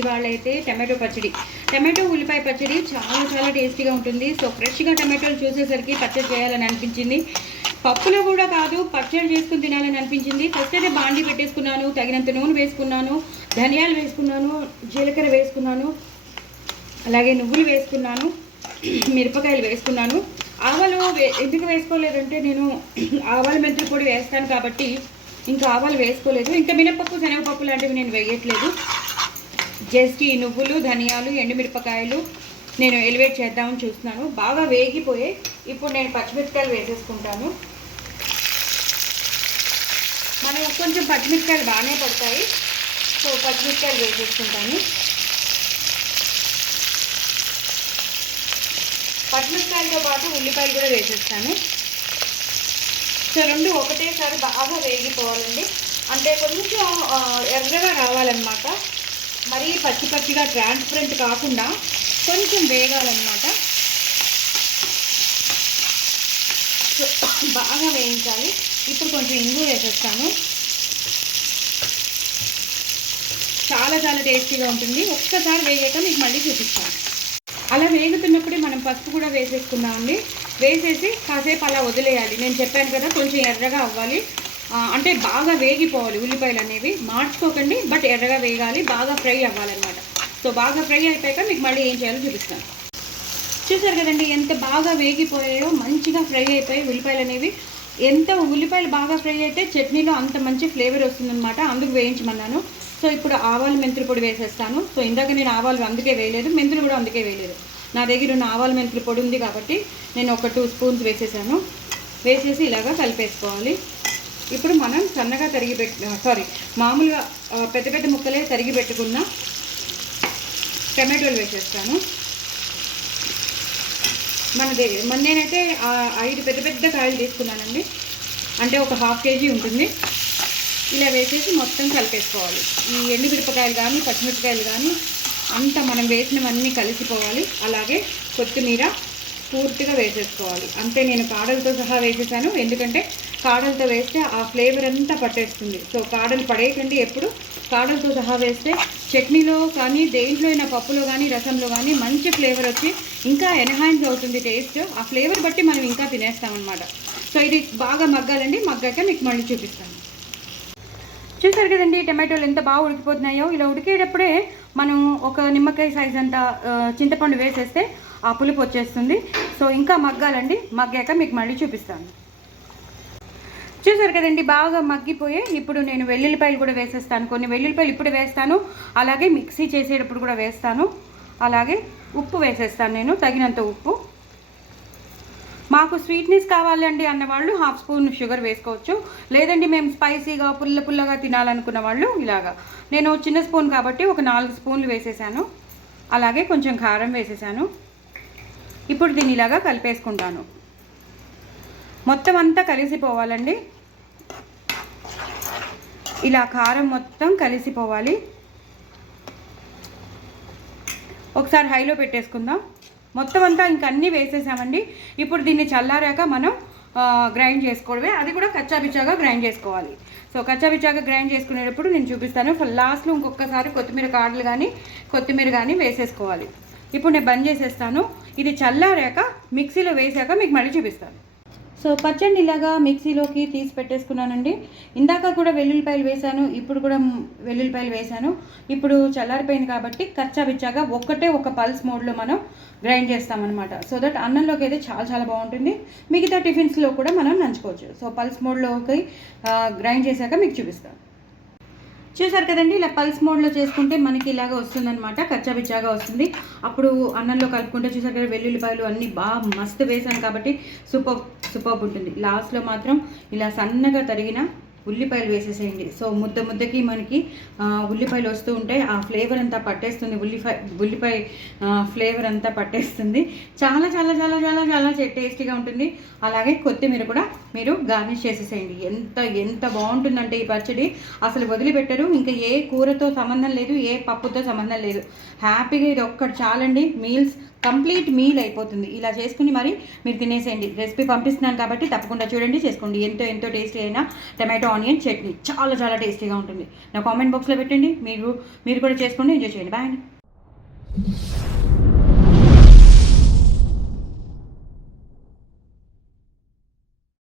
ఇవాళ అయితే టమాటో పచ్చడి, టమాటో ఉల్లిపాయ పచ్చడి చాలా చాలా టేస్టీగా ఉంటుంది. సో ఫ్రెష్గా టమాటోలు చూసేసరికి పచ్చడి చేయాలని అనిపించింది. పప్పులో కూడా కాదు, పచ్చడి చేసుకుని తినాలని అనిపించింది. ఫస్ట్ అయితే బాండి పెట్టేసుకున్నాను, తగినంత నూనె వేసుకున్నాను, ధనియాలు వేసుకున్నాను, జీలకర్ర వేసుకున్నాను, అలాగే నువ్వులు వేసుకున్నాను, మిరపకాయలు వేసుకున్నాను. ఆవాలు ఎందుకు వేసుకోలేదంటే నేను ఆవాల మెంతుల పొడి వేస్తాను కాబట్టి ఇంకా ఆవాలు వేసుకోలేదు. ఇంకా మినపప్పు శనగపప్పు లాంటివి నేను వేయట్లేదు. జస్ట్ ఈ నువ్వులు, ధనియాలు, ఎండుమిరపకాయలు నేను ఎలివేట్ చేద్దామని చూస్తున్నాను. బాగా వేగిపోయి ఇప్పుడు నేను పచ్చిమిరపకాయలు వేసేసుకుంటాను. మనం కొంచెం పచ్చిమిరపకాయలు బాగానే పడతాయి, సో పచ్చిమిరపకాయలు వేసేసుకుంటాను. పచ్చిమిరపకాయలతో పాటు ఉల్లిపాయలు కూడా వేసేస్తాను. సో రెండు ఒకటేసారి బాగా వేగిపోవాలండి. అంటే కొంచెం ఎర్రగా రావాలన్నమాట, మరీ పచ్చి పచ్చిగా ట్రాన్స్పరెంట్ కాకుండా కొంచెం వేగాలన్నమాట. సో బాగా వేయించాలి. ఇప్పుడు కొంచెం ఇంగు వేసేస్తాను. చాలా చాలా టేస్టీగా ఉంటుంది. ఒక్కసారి వేగాక మీకు మళ్ళీ చూపిస్తాను. అలా వేగుతున్నప్పుడే మనం పసుపు కూడా వేసేసుకున్నామండి. వేసేసి కాసేపు అలా వదిలేయాలి. నేను చెప్పాను కదా కొంచెం ఎర్రగా అవ్వాలి, అంటే బాగా వేగిపోవాలి. ఉల్లిపాయలు అనేవి మార్చుకోకండి, బట్ ఎర్రగా వేగాలి, బాగా ఫ్రై అవ్వాలన్నమాట. సో బాగా ఫ్రై అయిపోయాక మీకు మళ్ళీ ఏం చేయాలో చూపిస్తాను. చూసారు కదండి ఎంత బాగా వేగిపోయాయో, మంచిగా ఫ్రై అయిపోయి ఉల్లిపాయలు అనేవి. ఎంత ఉల్లిపాయలు బాగా ఫ్రై అయితే చట్నీలో అంత మంచి ఫ్లేవర్ వస్తుందన్నమాట, అందుకు వేయించమన్నాను. సో ఇప్పుడు ఆవాలు మెంతుల పొడి వేసేస్తాను. సో ఇందాక నేను ఆవాలు అందుకే వేయలేదు, మెంతులు కూడా అందుకే వేయలేదు. నా దగ్గర ఉన్న ఆవాలు మెంతుల పొడి ఉంది కాబట్టి నేను ఒక 2 స్పూన్స్ వేసేసాను. వేసేసి ఇలాగా కలిపేసుకోవాలి. ఇప్పుడు మనం సన్నగా మామూలుగా పెద్ద పెద్ద ముక్కలే తరిగి పెట్టుకున్న టమాటోలు వేసేస్తాను. నేనైతే 5 పెద్ద పెద్ద కాయలు తీసుకున్నానండి, అంటే ఒక 1/2 kg ఉంటుంది. ఇలా వేసేసి మొత్తం కలిపేసుకోవాలి. ఈ ఎండుమిరపకాయలు కానీ పచ్చిమిరపకాయలు కానీ అంతా మనం వేసినవన్నీ కలిసిపోవాలి. అలాగే కొత్తిమీర పూర్తిగా వేసేసుకోవాలి. అంతే, నేను కాడలతో సహా వేసేసాను, ఎందుకంటే కాడలతో వేస్తే ఆ ఫ్లేవర్ అంతా పట్టేస్తుంది. సో కాడలు పడేయకండి, ఎప్పుడు కాడలతో సహా వేస్తే చట్నీలో కానీ దేంట్లో అయినా పప్పులో కానీ రసంలో కానీ మంచి ఫ్లేవర్ వచ్చి ఇంకా ఎన్హాన్స్ అవుతుంది టేస్ట్. ఆ ఫ్లేవర్ బట్టి మనం ఇంకా తినేస్తామన్నమాట. సో ఇది బాగా మగ్గాలండి. మగ్గాక మీకు మళ్ళీ చూపిస్తాను. చూసారు కదండి టమాటోలు ఎంత బాగా ఉడికిపోతున్నాయో. ఇలా ఉడికేటప్పుడే మనం ఒక నిమ్మకాయ సైజ్ అంతా చింతపండు వేసేస్తే ఆ పులుపు వచ్చేస్తుంది. సో ఇంకా మగ్గాలండి. మగ్గాక మీకు మళ్ళీ చూపిస్తాను. చూసారు కదండి బాగా మగ్గిపోయి ఇప్పుడు నేను వెల్లుల్లిపాయలు కూడా వేసేస్తాను. కొన్ని వెల్లుల్లిపాయలు ఇప్పుడు వేస్తాను, అలాగే మిక్సీ చేసేటప్పుడు కూడా వేస్తాను. అలాగే ఉప్పు వేసేస్తాను, నేను తగినంత ఉప్పు. మాకు స్వీట్నెస్ కావాలండి అన్నవాళ్ళు 1/2 స్పూన్ షుగర్ వేసుకోవచ్చు. లేదండి మేము స్పైసీగా పుల్లగా తినాలనుకున్న వాళ్ళు ఇలాగా. నేను చిన్న స్పూన్ కాబట్టి ఒక 4 స్పూన్లు వేసేసాను. అలాగే కొంచెం కారం వేసేసాను. ఇప్పుడు దీన్ని ఇలాగా కలిపేసుకుంటాను. మొత్తం అంతా కలిసిపోవాలండి. ఇలా కారం మొత్తం కలిసిపోవాలి. ఒకసారి హైలో పెట్టేసుకుందాం. మొత్తం అంతా ఇంక అన్నీ వేసేసామండి. ఇప్పుడు దీన్ని చల్లారాక మనం గ్రైండ్ చేసుకోవడమే, అది కూడా కచ్చాబిచ్చాగా గ్రైండ్ చేసుకోవాలి. సో కచ్చాబిచ్చాగా గ్రైండ్ చేసుకునేటప్పుడు నేను చూపిస్తాను. లాస్ట్లో ఇంకొకసారి కొత్తిమీర కాడలు కానీ కొత్తిమీర కానీ వేసేసుకోవాలి. ఇప్పుడు నేను బంద్ చేసేస్తాను. ఇది చల్లారాక మిక్సీలో వేసాక మీకు మళ్ళీ చూపిస్తాను. సో పచ్చడి ఇలాగా మిక్సీలోకి తీసి పెట్టేసుకున్నానండి. ఇందాక కూడా వెల్లుల్లిపాయలు వేసాను, ఇప్పుడు కూడా వెల్లుల్లిపాయలు వేసాను. ఇప్పుడు చల్లారిపోయింది కాబట్టి కచ్చాబిచ్చాగా ఒక పల్స్ మోడ్లో మనం గ్రైండ్ చేస్తామన్నమాట. సో దట్ అన్నంలోకి అయితే చాలా చాలా బాగుంటుంది. మిగతా టిఫిన్స్లో కూడా మనం నంచుకోవచ్చు. సో పల్స్ మోడ్లోకి గ్రైండ్ చేశాక మీకు చూపిస్తాను. చూసారు కదండి ఇలా పల్స్ మోడ్లో చేసుకుంటే మనకి ఇలాగా వస్తుందన్నమాట, కచ్చాబిచ్చాగా వస్తుంది. అప్పుడు అన్నంలో కలుపుకుంటే చూసారు కదా వెల్లుల్లిపాయలు అన్నీ బాగా మస్తు వేసాను కాబట్టి సూపర్ ఉంటుంది. లాస్ట్లో మాత్రం ఇలా సన్నగా తరిగిన ఉల్లిపాయలు వేసేసేయండి. సో ముద్దకి మనకి ఉల్లిపాయలు వస్తూ ఉంటే ఆ ఫ్లేవర్ అంతా పట్టేస్తుంది, ఉల్లిపాయ ఫ్లేవర్ అంతా పట్టేస్తుంది. చాలా చాలా చాలా చాలా చాలా టేస్టీగా ఉంటుంది. అలాగే కొత్తిమీర కూడా మీరు గార్నిష్ చేసేసేయండి. ఎంత బాగుంటుందంటే ఈ పచ్చడి అసలు వదిలిపెట్టరు. ఇంకా ఏ కూరతో సంబంధం లేదు, ఏ పప్పుతో సంబంధం లేదు. హ్యాపీగా ఇది ఒక్కటి చాలండి. మీల్స్ కంప్లీట్ మీల్ అయిపోతుంది. ఇలా చేసుకుని మరి మీరు తినేసేయండి. రెసిపీ పంపిస్తున్నాను కాబట్టి తప్పకుండా చూడండి, చేసుకోండి. ఎంతో టేస్టీ అయిన టమాటో ఆనియన్ చట్నీ చాలా టేస్టీగా ఉంటుంది. నా కామెంట్ బాక్స్లో పెట్టండి. మీరు కూడా చేసుకోండి, ఎంజాయ్ చేయండి. బాయ్ అండి.